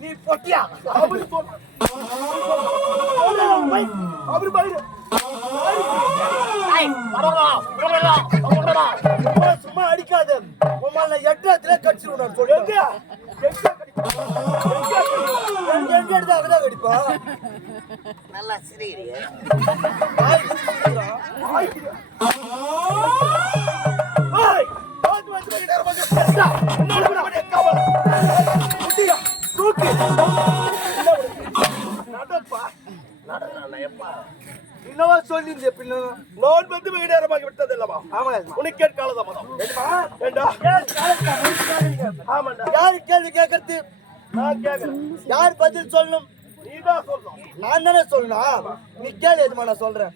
நீ பொட்டியா சும்மா அடிக்காத உமால எட்டத்துல கடிச்சு அங்கதான் கடிப்பா நல்லா சிரி இன்னவா சொல்லி நான் வந்து வெகு நேரமாக விட்டது இல்லவா? உனக்கு கேட்காலதான் யாரு கேள்வி கேட்கறது? நான் கேட்கிறேன். யார் பதில் சொல்லணும்? நீதான் சொல்லணும். நான் தானே சொல்லணும். நீ கேள்வி எதுமா நான் சொல்றேன்.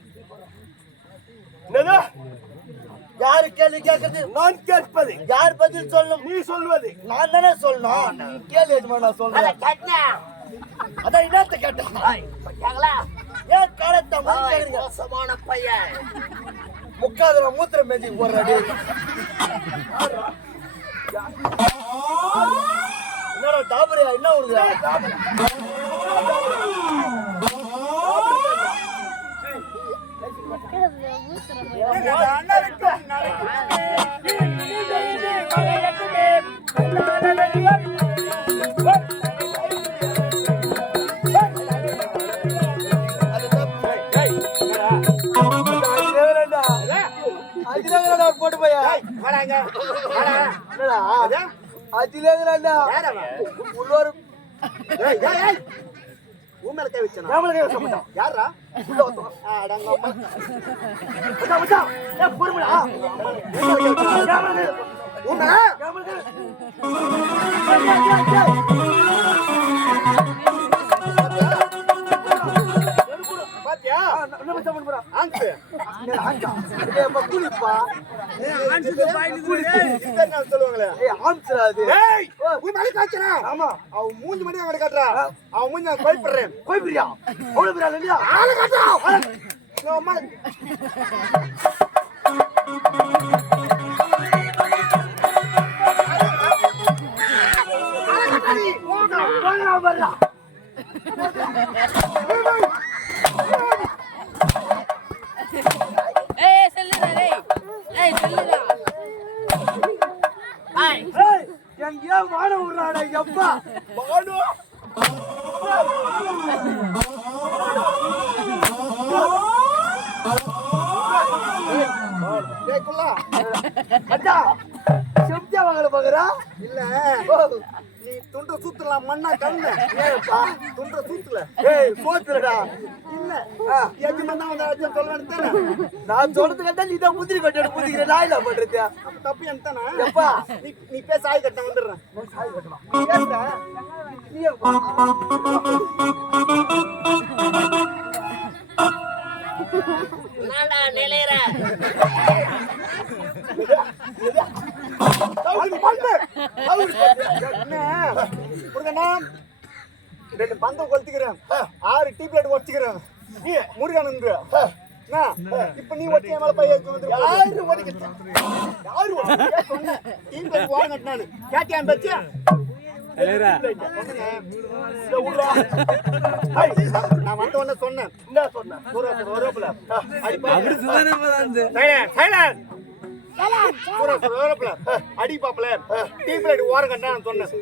யாரு கேள்வி கேட்கறது? நான் கேட்பது. யார் பதில் சொல்லணும்? நீ சொல்வது. நான் தானே சொல்லணும். நீ கேள்வி எதுமா நான் சொல்றேன். அதான் என்னத்த கேட்டேன். ஏன் காலத்தை மோசமான பையன் முக்காத மூத்திரம் மேஞ்சி போடுறாடி. என்னடா தாபரியா என்ன உனக்கு? போட்டு போயா உள்ளூர் ஊமேல கை வச்சா யாரா அவன் மூஞ்சி மணி அவன் காட்டுறா. அவன் மூஞ்சி நான் கோய்படுறேன். கோய்பிரியா அவ்வளவு பிரியா இல்லையா? ஆளு காட்டுறா. எங்கேயா வாழ விடுறாடா எப்பா வாழு செம்தியா வாங்கல பாக்குறா இல்ல நீ துண்டு துண்ட சூத்துலாம் மண்ணா கண்ணு ஏப்பா துண்ட சூத்துல ஏய் சோத்துறடா இல்ல ஏஜி மண்ணா வந்து அடிச்சு சொல்ல வேண்டியதானே நான் சொல்றது கேட்டா நீ தான் முந்திரி கொட்டை புதிக்கிற நான் என்ன பண்றது அப்ப தப்பு என்தானே எப்பா நீ பேச ஆய் கட்ட வந்துடுறேன் பேசுற நீ எப்பா நாடா நிலையற ரெண்டு பந்தம் கொளுத்திக்கிறேன் 6 டீ பிளேட் ஒட்டிக்கிறேன் நீ முருகன் இப்ப நீ ஒட்டி மேல பைய யாரு ஓடிக்கிட்டு யாரு டீ பிளேட் வாங்க நானு கேட்டியான் பச்சா நான் வந்த உடனே சொன்னேன் என்ன சொன்ன அடி பாப்பல டீ பிளேட் ஓரம் கட்டா நான் சொன்னேன்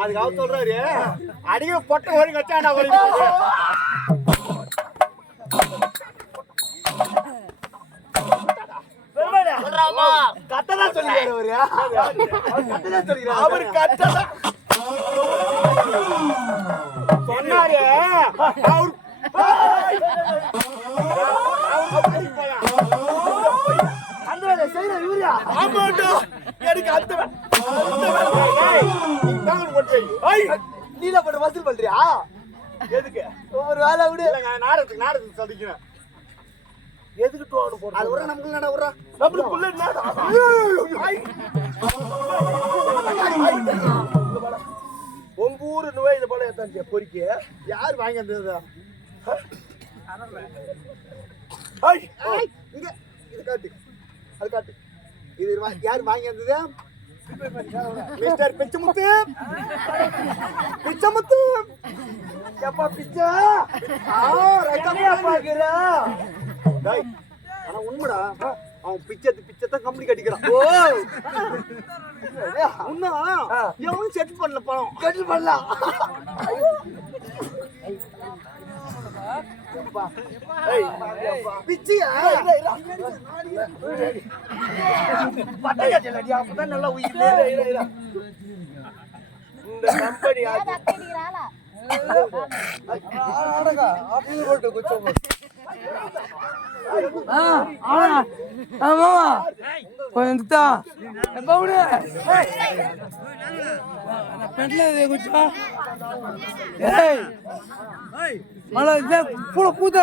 அதுக்கு அவர் சொல்றாரு அடிக்க பொட்டை ஓடி கட்டா ஓடி கட்டதான் சொல்லிக்கிறாரு கட்டதான் சொல்லிக்கிறாரு அவரு கட்டதான் சொன்னாரு அவர் அந்த வேலை செய்யற இவரியா ஆமாட்டோ எனக்கு அந்த நீல போட்டு வசூல் பண்றியா எதுக்கு ஒவ்வொரு வேலை விடு நாடகத்துக்கு சொல்லிக்கிறேன் எதுக்கு டோன் போடுற அது ஒரு நமக்கு நட விடுறா நம்மளுக்குள்ள உங்க ஊரு நோய் இது போல ஏத்தாச்சு பொறிக்கு யார் வாங்கி வந்தது இங்க இது காட்டு அது காட்டு இது யார் வாங்கி வந்தது மிஸ்டர் பிச்சமுத்து பிச்சமுத்து எப்பா பிச்சா பாக்குற ஆனா உண்மைடா அவன் பிச்சை கம்பெனி கட்டிக்கிறான் ஓ இன்னும் எவனும் செட்டில் பண்ணல பணம் செட்டில் பண்ணலாம் பிச்சியா அப்பதான் நல்லா உயிர் இந்த கம்பெனி మళ్ళీ పూల పూత